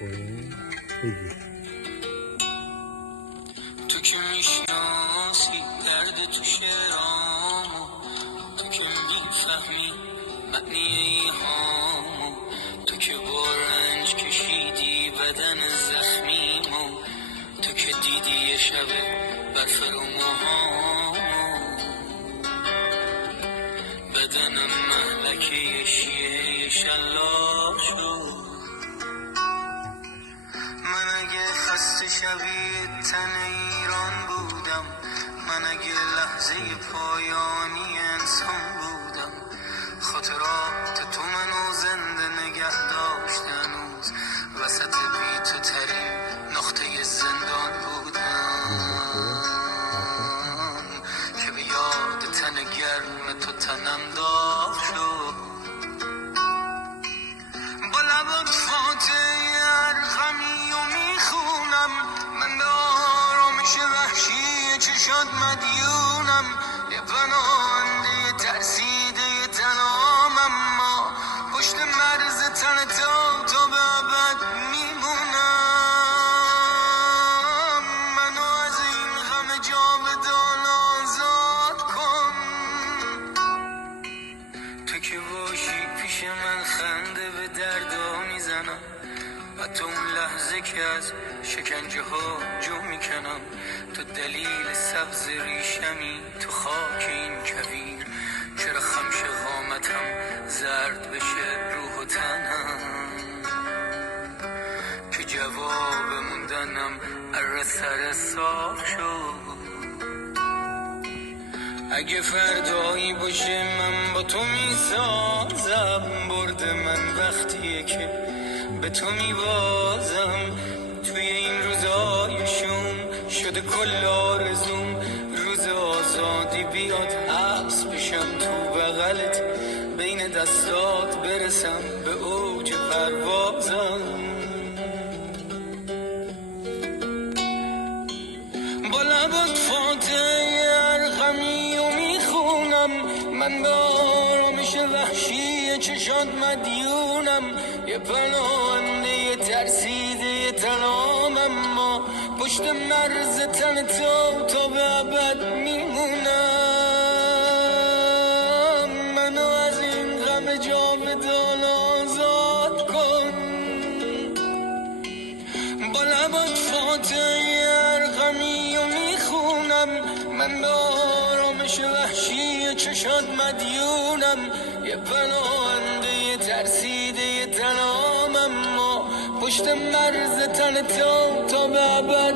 میخوره بگیر. تو که میشناسی درد تو شعرامو، تو که میفهمی معنی ایهامو، تو که با رنج کشیدی بدن زخمیمو، تو که دیدی یه شب برف رو موهامو، بدنم محلکه شیعه شلاق شد. من اگه خسته شبیه تن ایران بودم، من اگه لحظه پایانی انسان بودم، خاطرات تو منو زنده نگه داشت هنوز، وسط بی تو ترین نقطه زندان بودم که به یاد تن گرم تو تنم داغ شد. با لبات فاتحه ارقمی و میخونم، من به آرامش وحشی چشات مدیونم، یه پناهنده ترسیده تنام، اما پشت مرز تن تا به ابد میمونم. منو از این غم جاودان آزاد کن، تو که باشی پیش من خنده به دردا میزنم، حتی اون لحظه که از شکنجه ها جو میکنم، تو دلیل سبز ریشمی تو خاک این کویر، چرا خمش قامتم زرد بشه روح و تنم، که جواب موندنم اره سر صاف شد. اگه فردایی باشه من با تو میسازم، برد من وقتیه که به تو میبازم، توی این روزای شوم شده کل آرزوم، روز آزادی بیاد حبس بشم تو بغلت، بین دستات برسم به اوج پروازم. با لبات فاتحه ارقمی و میخونم، من به آرامش وحشی چشات مدیونم، یه پناهنده ترسیده تنام، اما پشت مرز تن تا به ابد میمونم. منو از این غم جاودان آزاد کن. با لبات فاتحه ارقمی و میخونم، من به آرامش وحشی چشات مدیونم، یه پناهنده ترسیده تنام، اما پشت مرز تن تا به ابد